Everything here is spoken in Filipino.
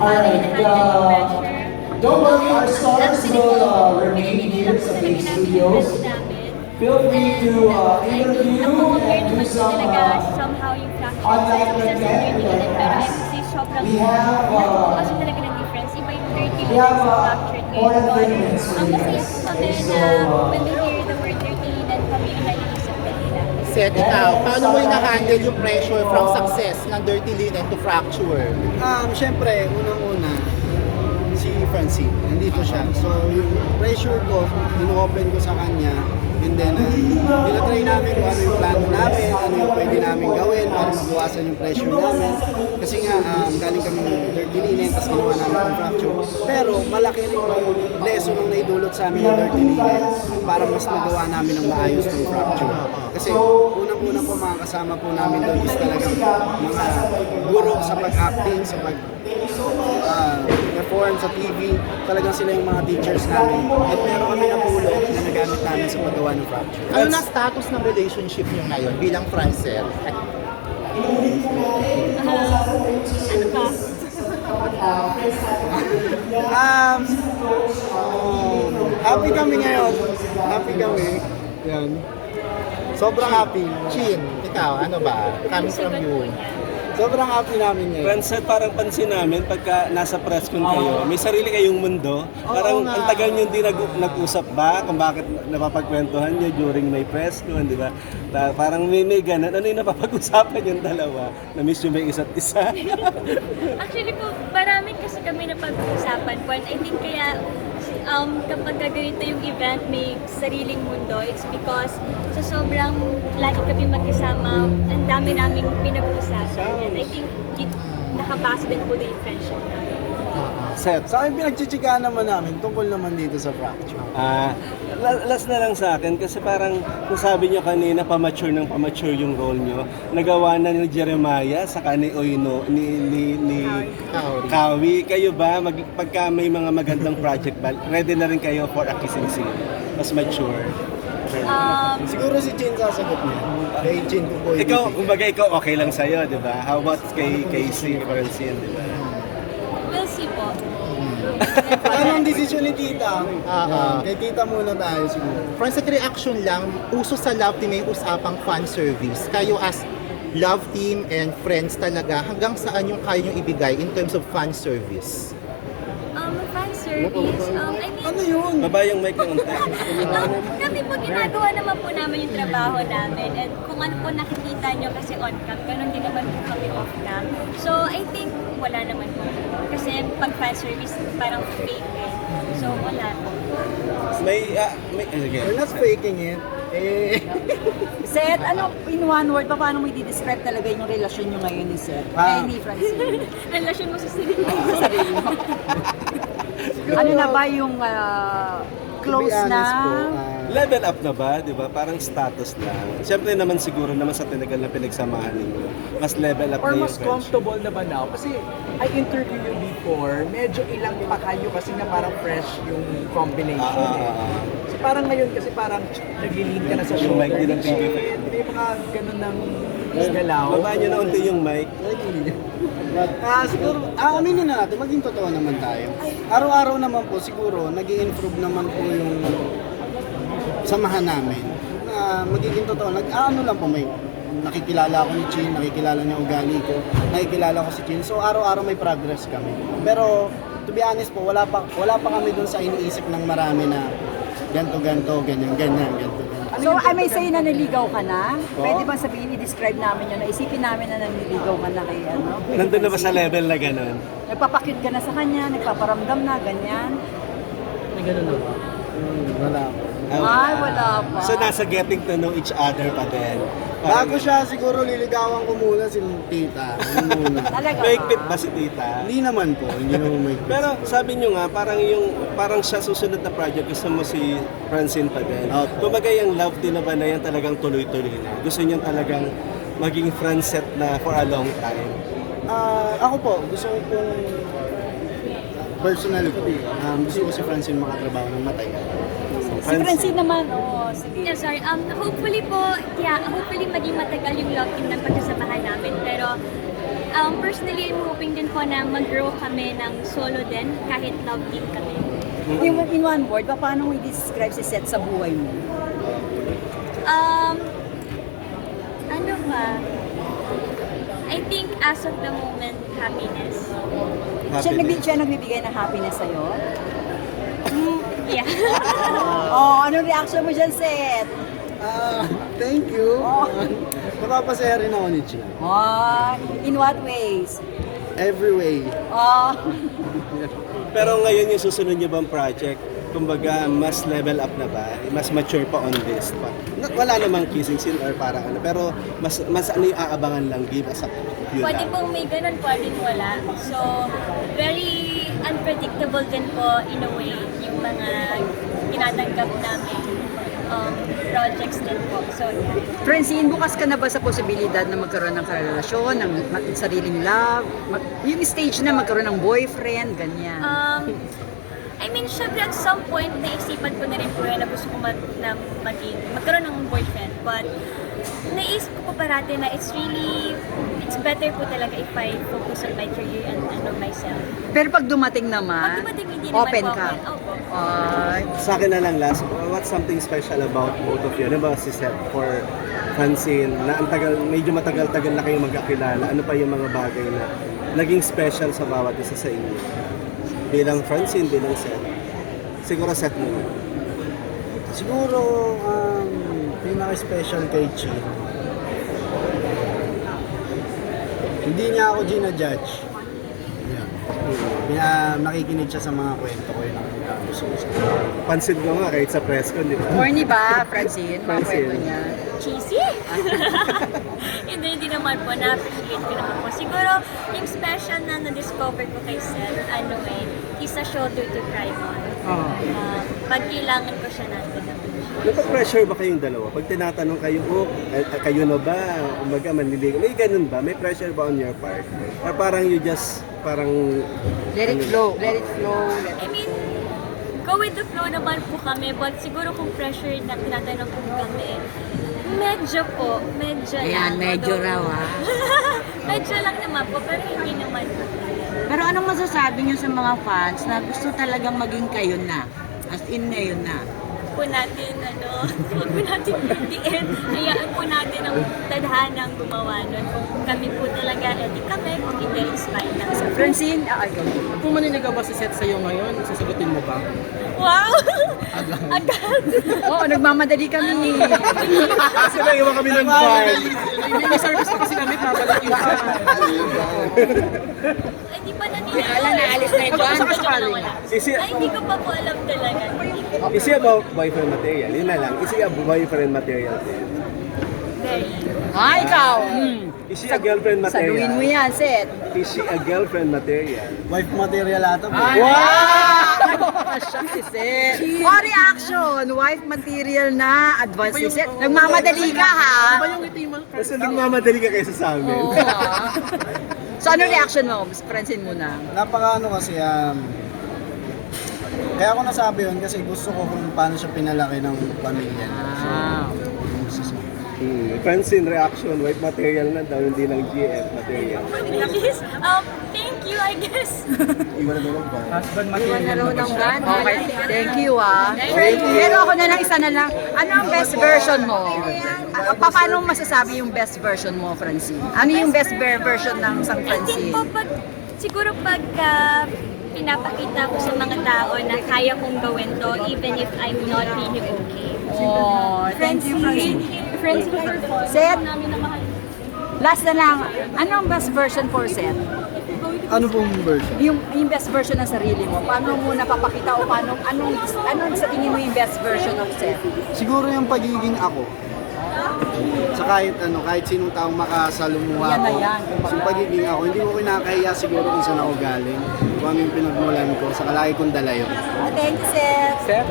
Alright, don't worry, our stars will remain here sa Big Studios. Feel free to interview and do some somehow yung online content with our cast. We have kasi talaga ng difference. Iba yung 30 we have captured more than 30 ngayon. minutes for Ang you masaya guys. po kami Okay, so na when we hear the word 30 then kami yung nalilisip kanila. Seth, ikaw, paano mo ina-handle yung pressure from success ng Dirty Linen to Fracture? Siyempre, unang-una, si Francine, nandito siya. So, yung pressure ko, ino-open ko sa kanya. And then, tinatry namin kung ano yung plano namin, ano yung pwede namin gawin para mabawasan yung pressure namin. Kasi nga, galing kami ng Dirty Linen, tapos ginawa namin yung Fracture. Pero, malaki rin yung lesson ang naidulot sa amin ng Dirty Linen para mas magawa namin ng maayos ng Fracture. Kasi, unang-una po mga kasama po namin doon is talagang mga guro sa pag-acting, sa perform sa TV, talagang sila yung mga teachers namin. At meron kami na pulong na nagamit namin sa paggawa ng Fracture. Ano na status ng relationship niyo ngayon bilang Francel? Ano ba? Happy kami ngayon. Happy kami. Yan. Sobrang happy. Chin, ikaw, ano ba? Coming from you. Sobrang happy namin ngayon. Francet, parang pansin namin pagka nasa press con kayo, may sarili kayong mundo. Parang ang tagal nyo din nag-usap ba kung bakit napapagkwentuhan nyo during may press con, di ba? Parang may ganun. Ano yung napapag-usapan yung dalawa? Na-miss nyo may isa't isa? Actually po, marami kasi kami na pag-uusapan po. And I think kaya kapag ganito yung event, may sariling mundo, it's because sa sobrang lagi kami magkasama, ang dami naming pinag-uusapan. And I think nakabasa din po din yung friendship namin. Seth, Sa akin, pinagchichikahan naman namin tungkol naman dito sa Fracture. last na lang sa akin kasi parang kung sabi nyo kanina pamature yung role nyo. Nagawa na ni Jeremiah saka ni Oino, ni Kawi. Kayo ba, pagka may mga magandang project ba, ready na rin kayo for a kissing scene? Mas mature. Siguro si Chin sasagot niya. Kay Chin ko po. Kumbaga ikaw okay lang sa'yo, di ba? How about kay Francine, di ba? We'll see po. Anong desisyon ni Tita? Kay Tita muna tayo siguro. Francel, reaction lang, uso sa love team may usapang fan service. Kayo as love team and friends talaga, hanggang saan yung kaya nyo ibigay in terms of fan service? Fan service, I mean, Ano yun? Baba yung mic ng unti. kami po ginagawa naman po namin yung trabaho namin and kung ano po nakikita nyo kasi on cam, ganun din naman po kami off cam. So I think wala naman po. Kasi pag fan service parang fake eh. So wala po. Sige. We're not faking it. Seth, ano, in one word, paano mo i-describe talaga yung relasyon nyo ngayon ni Seth? Ay, ni Francine. Relasyon mo sa sarili. Sa sarili mo. Ano na ba yung close To be na? honest po, Level up na ba, di ba? Parang status lang. Siyempre naman siguro naman sa tinagal na pinagsamahan ninyo, mas level up Or na yung mas friendship. comfortable na ba now? Kasi I interview you before, medyo ilang pa kayo kasi na parang fresh yung combination eh. So parang ngayon kasi parang naglilin ka na sa Yung mic shoulder. din ang TV. May mga ganun ng galaw. Babaan nyo na unti yung mic. siguro, aminin na natin, maging totoo naman tayo. Araw-araw naman po, siguro, nag improve naman po yung samahan namin. Magiging totoo, ano lang po, may nakikilala ako ni Chin, nakikilala niya ugali ko, nakikilala ko si Chin. So, araw-araw may progress kami. Pero, to be honest po, wala pa kami dun sa iniisip ng marami na ganto, ganyan. So, I may say na naligaw ka na? Pwede bang sabihin, i-describe namin yun, na isipin namin na naliligaw ka na kay ano? Nandun na ba sa level na gano'n? Nagpapakyut ka na sa kanya, nagpaparamdam na, ganyan? Wala. Ay, wala pa. So nasa getting to know each other pa din. Bago siya, siguro liligawan ko muna si Tita. Yun muna. Talaga Maigpit ba? ba si tita? Hindi naman po, hindi naman may Pero sabi nyo nga, parang siya susunod na project, gusto mo si Francine pa din. Opo. Kumbaga yung love team na ba na yan talagang tuloy-tuloy na. Gusto niyo talagang maging friendset na for a long time. Ako po, gusto ko pong personally, gusto ko si Francine makatrabaho ng matagal. Si Francine naman, oo, sige. Yeah, sorry. Hopefully po, hopefully maging matagal yung love team ng pagkasamahan namin. Pero personally, I'm hoping din po na mag-grow kami ng solo din kahit love team kami. In one word, paano mo i-describe si Seth sa buhay mo? Ano ba? I think as of the moment, happiness. Siya nagbibigay ng happiness sa'yo? Yeah. Oh, anong reaction mo dyan, Seth? Thank you. Oh. Napapasaya rin ako ni Chi. Oh, in what ways? Every way. Oh, Pero ngayon yung susunod niyo bang project, kumbaga mas level up na ba? Mas mature pa on this pa? Wala namang kissing scene or parang ano, pero mas ano yung aabangan lang, give us a few Pwede lang. pong may ganun, pwedeng wala. So, very unpredictable din po in a way yung mga tinatanggap namin projects din po. So, yeah. Francine, bukas ka na ba sa posibilidad na magkaroon ng karelasyon, ng sariling love? Yung stage na magkaroon ng boyfriend, ganyan. I mean, syempre at some point, naisipan ko na rin po yun na gusto ko magkaroon ng boyfriend. But, naisip ko pa parati na it's better po talaga if I focus on my career and myself. Pero pag dumating naman, Pag dumating, hindi naman open po ka. open. Opo. Ay, Sa akin na lang last, what's something special about both of you? Ano ba si Seth for Francine? Na ang tagal, medyo matagal-tagal na kayo magkakilala. Ano pa yung mga bagay na naging special sa bawat isa sa inyo? Bilang Francine, bilang Seth. Siguro Seth mo. Siguro, pinaka-special kay Chi. Hindi niya ako ginajudge. Yeah. Nakikinig siya sa mga kwento ko yun ang gusto ko sa kanya. Pansin ko nga kahit sa press con, di ba? corny ba, Francine? Mga Francine. kwento niya. Cheesy? Hindi naman po. Na-appreciate ko naman po. Siguro, yung special na na-discover ko kay Seth, is a shoulder to cry on. Pag kailangan ko siya natin. Napag-pressure ba kayong dalawa? Pag tinatanong kayo, kayo na ba? Umaga, manliligaw. May ganun ba? May pressure ba on your part? Or parang you just, parang... Let it flow. Let it flow. I mean, go with the flow naman po kami, but siguro kung pressure na tinatanong po kami, medyo Ayan, lang. medyo raw ah. Medyo lang naman po, pero hindi naman po. Pero anong masasabi niyo sa mga fans na gusto talagang maging kayo na? As in ngayon na? Po natin, huwag po natin hindiin. Hayaan po natin ang tadhanang gumawa nun. Kung kami po talaga, ready kami. Kung hindi, it's fine lang. So, Francine, Kung maninigaw ba si Seth sa'yo ngayon, sasagutin mo ba? wow! Agad! oo, nagmamadali kami. Kasi na iwan kami ng fan. May service pa kasi kami, babalik yung Hindi pa naniniwala. Wala, naalis na ito. Wala. Is he, Ay, hindi ko pa po alam talaga. is he about boyfriend material? Yun na lang. Is he a boyfriend material? Very. Ikaw. Is she a girlfriend material? Saluin mo yan, Seth. Is she a girlfriend material? Wife material ata po. Siya si Seth. Reaction, wife material na, advance si Seth. Nagmamadali ka ha? Kasi nagmamadali ka kaysa sa amin. Oo. So ano reaction mo? Francine muna. Napaka kasi, kaya ako nasabi yun kasi gusto ko kung paano siya pinalaki ng pamilya niya. So, Francine reaction, white material na daw, hindi ng GF material. Please, thank you, I guess. Iwan na lang ba? husband Iwan na raw ng material. van. Okay, thank you Pero ako na lang, isa na lang. Ano ang best version mo? Paano mo masasabi yung best version mo, Francine? Ano yung best version ng San I think po, Francine? siguro pagka pinapakita ko sa mga tao na kaya kong gawin to, even if I'm not really okay. Oh, thank you, Francine. Friends, Seth, last na lang, ano ang best version for Seth? ano pong version? Yung best version ng sarili mo, paano mo napapakita o anong sa tingin mo yung best version of Seth? Siguro yung pagiging ako. Sa kahit sinong taong makasalumuha Yan na ko. yan. So pagiging ako, hindi ko kinakahiya siguro kung saan ako galing. Kung ano yung pinagmulan ko, sa kalaki kong dala yun. Thank you, Seth. Seth,